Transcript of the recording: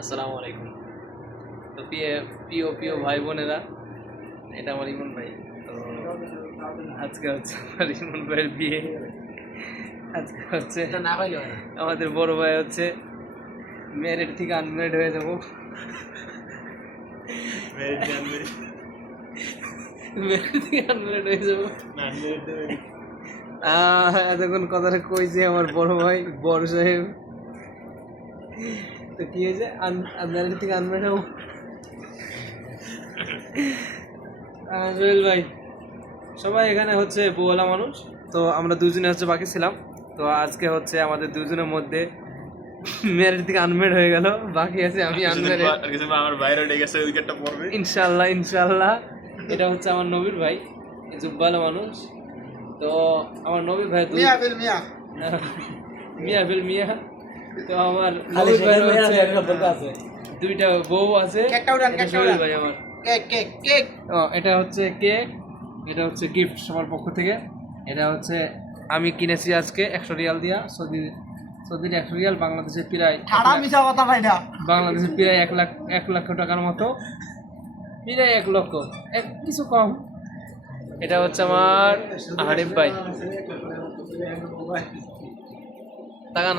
আসসালামু আলাইকুম। তো প্রিয় প্রিয় ভাই বোনেরা, এটা আমার ইমন ভাই। তো আজকে হচ্ছে আমার ইমন ভাইয়ের বিয়ে। আজকে হচ্ছে আমাদের বড় ভাই হচ্ছে ম্যারিড থেকে আনম্যারিড হয়ে যাবো। ম্যারিড থেকে আনম্যারিড হয়ে যাবো। এতক্ষণ কথাটা কইছে আমার বড় ভাই বড় সাহেব। তো কি হয়েছে, আনম্যারিড থেকে আনম্যারিড হবো। সোহেল ভাই, সবাই এখানে হচ্ছে বউওয়ালা মানুষ, তো আমরা দুজনে হচ্ছে বাকি ছিলাম। তো আজকে হচ্ছে আমাদের দুজনের মধ্যে ম্যারিড থেকে আনম্যারিড হয়ে গেল, বাকি আছে আমি আনম্যারিড। আমার বাইরে উঠে গেছে, উইকেটটা পড়বে ইনশাল্লাহ ইনশাল্লাহ। এটা হচ্ছে আমার নবীর ভাই, জুব্বালা মানুষ। তো আমার নবীর ভাই মিয়া বিল মিয়া। তো আমার নবীর ভাই হচ্ছে দুইটা বউ আছে। সোহেল ভাই আমার এটা হচ্ছে কেক, এটা হচ্ছে গিফট সবার পক্ষ থেকে। এটা হচ্ছে আমি কিনেছি আজকে 100 রিয়াল দিয়া, সৌদির 100 রিয়াল বাংলাদেশের প্রায় এক লক্ষ টাকার মতো, প্রায় 1 লক্ষ কিছু কম। এটা হচ্ছে আমার হারিফ ভাই। তাকান